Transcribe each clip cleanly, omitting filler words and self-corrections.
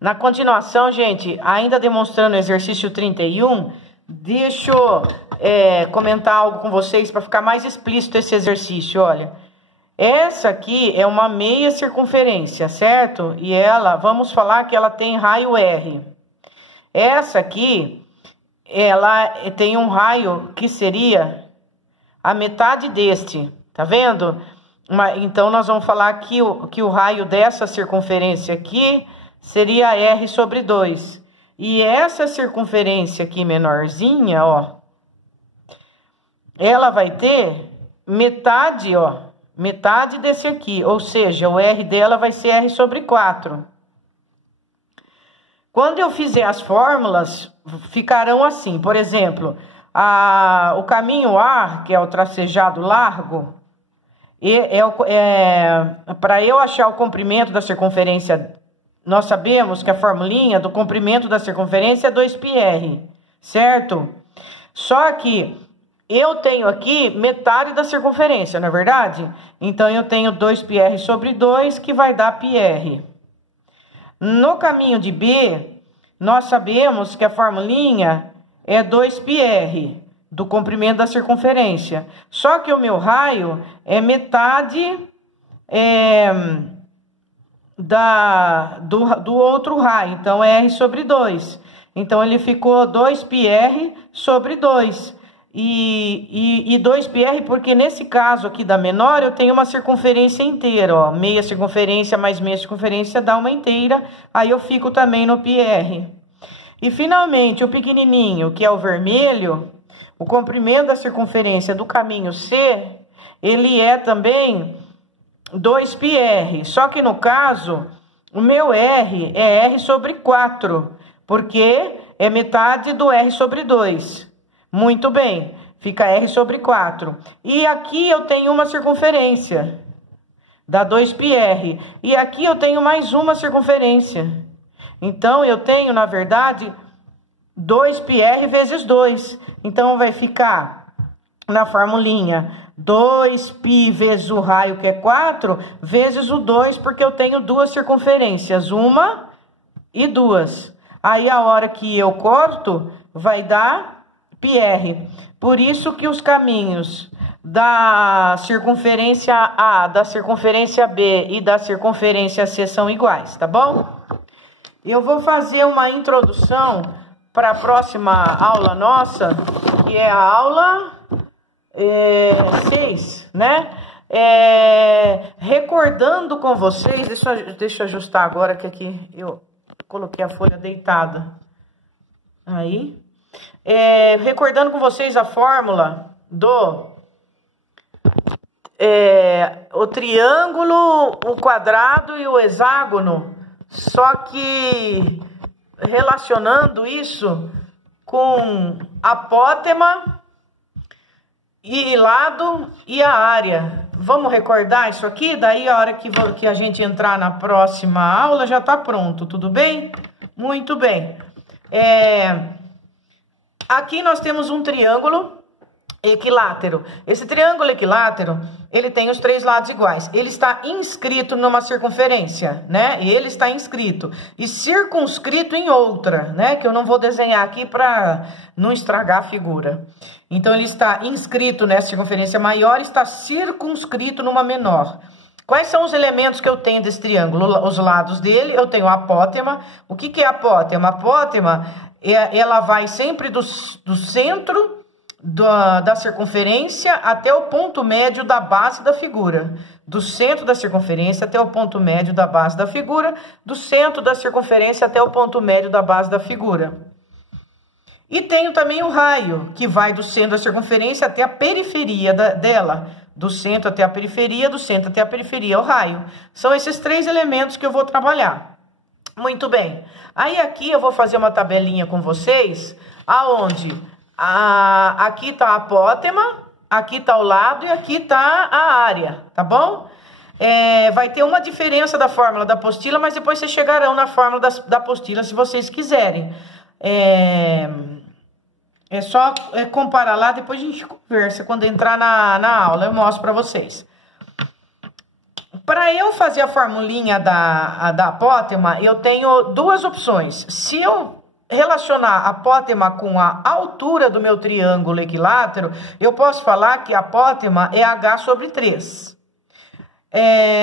Na continuação, gente, ainda demonstrando o exercício 31, deixa eu comentar algo com vocês para ficar mais explícito esse exercício. Olha, essa aqui é uma meia circunferência, certo? E ela, vamos falar que ela tem raio R. Essa aqui, ela tem um raio que seria a metade deste, tá vendo? Então, nós vamos falar que o raio dessa circunferência aqui seria R sobre 2. E essa circunferência aqui menorzinha, ó, ela vai ter metade, ó, metade desse aqui. Ou seja, o R dela vai ser R sobre 4. Quando eu fizer as fórmulas, ficarão assim. Por exemplo, o caminho A, que é o tracejado largo, para eu achar o comprimento da circunferência, nós sabemos que a formulinha do comprimento da circunferência é 2πr, certo? Só que eu tenho aqui metade da circunferência, não é verdade? Então, eu tenho 2πr sobre 2, que vai dar πr. No caminho de B, nós sabemos que a formulinha é 2πr, do comprimento da circunferência. Só que o meu raio é metade do outro raio. Então, é R sobre 2. Então, ele ficou 2πr sobre 2. E 2πr, porque nesse caso aqui da menor, eu tenho uma circunferência inteira, ó. Meia circunferência mais meia circunferência dá uma inteira. Aí, eu fico também no πr. E, finalmente, o pequenininho, que é o vermelho, o comprimento da circunferência do caminho C, ele é também 2πr. Só que no caso, o meu R é R sobre 4, porque é metade do R sobre 2. Muito bem, fica R sobre 4. E aqui eu tenho uma circunferência, dá 2πr. E aqui eu tenho mais uma circunferência. Então, eu tenho, na verdade, 2πr vezes 2. Então, vai ficar na formulinha 2π vezes o raio, que é 4, vezes o 2, porque eu tenho duas circunferências, uma e duas. Aí, a hora que eu corto, vai dar πr. Por isso que os caminhos da circunferência A, da circunferência B e da circunferência C são iguais, tá bom? Eu vou fazer uma introdução para a próxima aula nossa, que é a aula 6, né? Recordando com vocês, deixa eu ajustar agora, que aqui eu coloquei a folha deitada. Aí. Recordando com vocês a fórmula do o triângulo, o quadrado e o hexágono. Só que relacionando isso com apótema e lado e a área. Vamos recordar isso aqui? Daí a hora que a gente entrar na próxima aula já tá pronto, tudo bem? Muito bem. Aqui nós temos um triângulo equilátero. Esse triângulo equilátero, ele tem os três lados iguais. Ele está inscrito numa circunferência, né? Ele está inscrito e circunscrito em outra, né? Que eu não vou desenhar aqui para não estragar a figura. Então, ele está inscrito nessa circunferência maior e está circunscrito numa menor. Quais são os elementos que eu tenho desse triângulo? Os lados dele, eu tenho a apótema. O que é a apótema? A apótema, ela vai sempre do centro da circunferência até o ponto médio da base da figura. Do centro da circunferência até o ponto médio da base da figura. Do centro da circunferência até o ponto médio da base da figura. E tenho também o raio, que vai do centro da circunferência até a periferia dela. Do centro até a periferia, do centro até a periferia, o raio. São esses três elementos que eu vou trabalhar. Muito bem. Aí aqui eu vou fazer uma tabelinha com vocês, aonde aqui tá a apótema, aqui tá o lado e aqui tá a área, tá bom? Vai ter uma diferença da fórmula da apostila, mas depois vocês chegarão na fórmula da apostila se vocês quiserem. É só comparar lá, depois a gente conversa. Quando entrar na aula, eu mostro para vocês. Para eu fazer a formulinha da apótema, eu tenho duas opções. Se eu relacionar a apótema com a altura do meu triângulo equilátero, eu posso falar que a apótema é H sobre 3.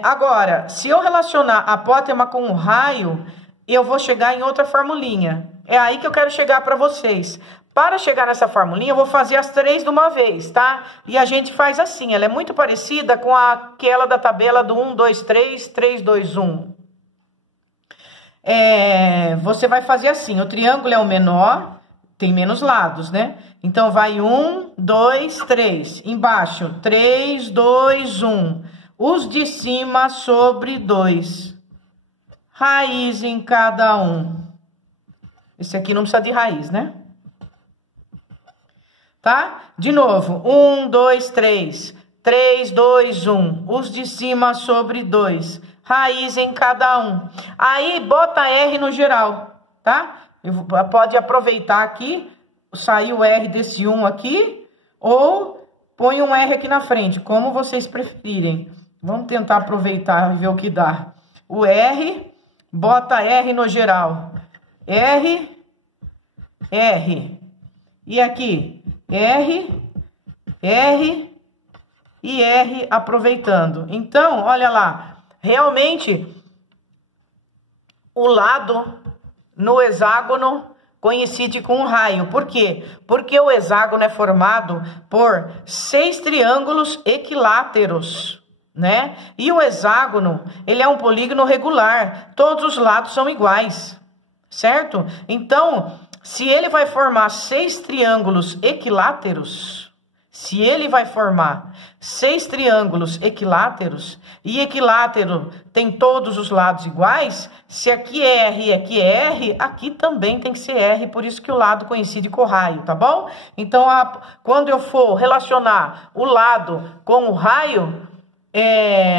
Agora, se eu relacionar a apótema com o raio, eu vou chegar em outra formulinha. É aí que eu quero chegar para vocês. Para chegar nessa formulinha, eu vou fazer as 3 de uma vez, tá? E a gente faz assim, ela é muito parecida com aquela da tabela do 1, 2, 3, 3, 2, 1. Você vai fazer assim, o triângulo é o menor, tem menos lados, né? Então, vai 1, 2, 3. Embaixo, 3, 2, 1. Os de cima sobre 2. Raiz em cada um. Esse aqui não precisa de raiz, né? Tá? De novo, 1, 2, 3, 3, 2, 1, os de cima sobre 2, raiz em cada um. Aí, bota R no geral, tá? Pode aproveitar aqui, sair o R desse 1 aqui, ou põe um R aqui na frente, como vocês preferirem. Vamos tentar aproveitar e ver o que dá. O R, bota R no geral. R, R. E aqui, R, R e R aproveitando. Então, olha lá, realmente o lado no hexágono coincide com o raio. Por quê? Porque o hexágono é formado por 6 triângulos equiláteros, né? E o hexágono, ele é um polígono regular, todos os lados são iguais, certo? Então, se ele vai formar 6 triângulos equiláteros, e equilátero tem todos os lados iguais, se aqui é R e aqui é R, aqui também tem que ser R, por isso que o lado coincide com o raio, tá bom? Então, quando eu for relacionar o lado com o raio,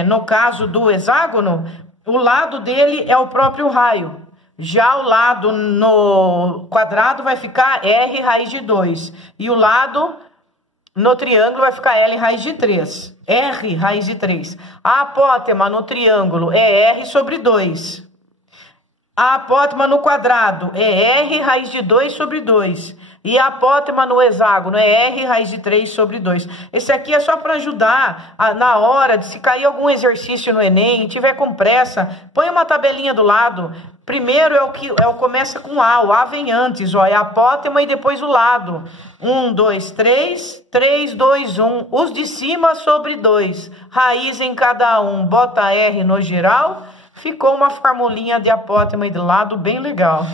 no caso do hexágono, o lado dele é o próprio raio. Já o lado no quadrado vai ficar R raiz de 2. E o lado no triângulo vai ficar L raiz de 3. R raiz de 3. A apótema no triângulo é R sobre 2. A apótema no quadrado é R raiz de 2 sobre 2. E a apótema no hexágono é R raiz de 3 sobre 2. Esse aqui é só para ajudar na hora de se cair algum exercício no Enem, tiver com pressa, põe uma tabelinha do lado. Primeiro começa com A, o A vem antes, ó, é a apótema e depois o lado. 1, 2, 3, 3, 2, 1, os de cima sobre 2, raiz em cada um, bota R no geral, ficou uma formulinha de apótema e de lado bem legal.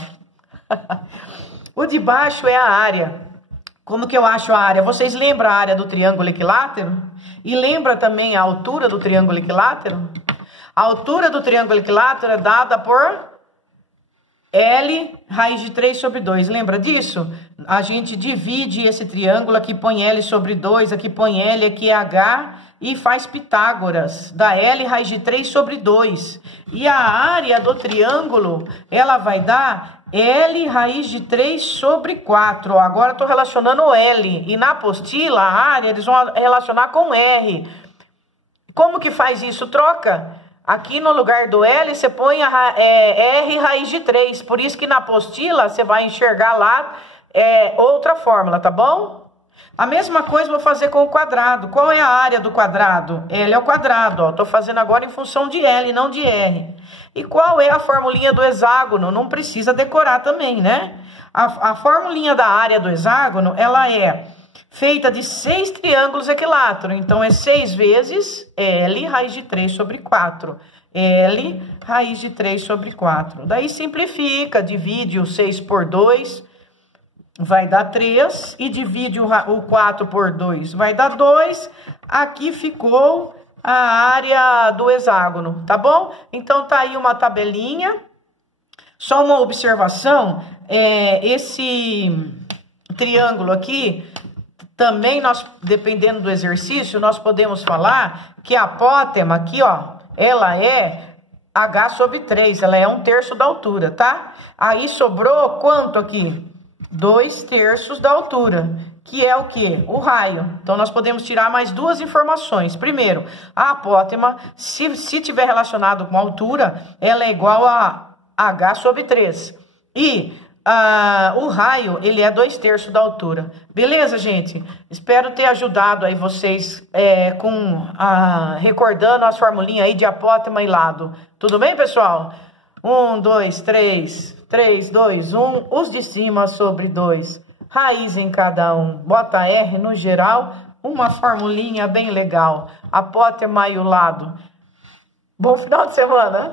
O de baixo é a área. Como que eu acho a área? Vocês lembram a área do triângulo equilátero? E lembra também a altura do triângulo equilátero? A altura do triângulo equilátero é dada por L raiz de 3 sobre 2, lembra disso? A gente divide esse triângulo, aqui põe L sobre 2, aqui põe L, aqui é H, e faz Pitágoras, dá L raiz de 3 sobre 2. E a área do triângulo, ela vai dar L raiz de 3 sobre 4. Agora eu estou relacionando o L, e na apostila, a área, eles vão relacionar com R. Como que faz isso? Troca. Aqui no lugar do L, você põe R raiz de 3. Por isso que na apostila, você vai enxergar lá outra fórmula, tá bom? A mesma coisa vou fazer com o quadrado. Qual é a área do quadrado? L é o quadrado, ó. Tô fazendo agora em função de L, não de R. E qual é a formulinha do hexágono? Não precisa decorar também, né? A formulinha da área do hexágono, ela é feita de 6 triângulos equiláteros. Então, é 6 vezes L raiz de 3 sobre 4. L raiz de 3 sobre 4. Daí, simplifica, divide o 6 por 2, vai dar 3. E divide o 4 por 2, vai dar 2. Aqui ficou a área do hexágono, tá bom? Então, tá aí uma tabelinha. Só uma observação, esse triângulo aqui... Também nós, dependendo do exercício, nós podemos falar que a apótema aqui, ó, ela é H sobre 3, ela é 1/3 da altura, tá? Aí sobrou quanto aqui? 2/3 da altura. que é o quê? O raio. Então, nós podemos tirar mais duas informações. Primeiro, a apótema, se tiver relacionado com altura, ela é igual a H sobre 3. E o raio, ele é 2/3 da altura. Beleza, gente? Espero ter ajudado aí vocês recordando as formulinhas aí de apótema e lado. Tudo bem, pessoal? 1, 2, 3, 3, 2, 1. Os de cima sobre 2. Raiz em cada um. Bota R no geral. Uma formulinha bem legal. Apótema e o lado. Bom final de semana!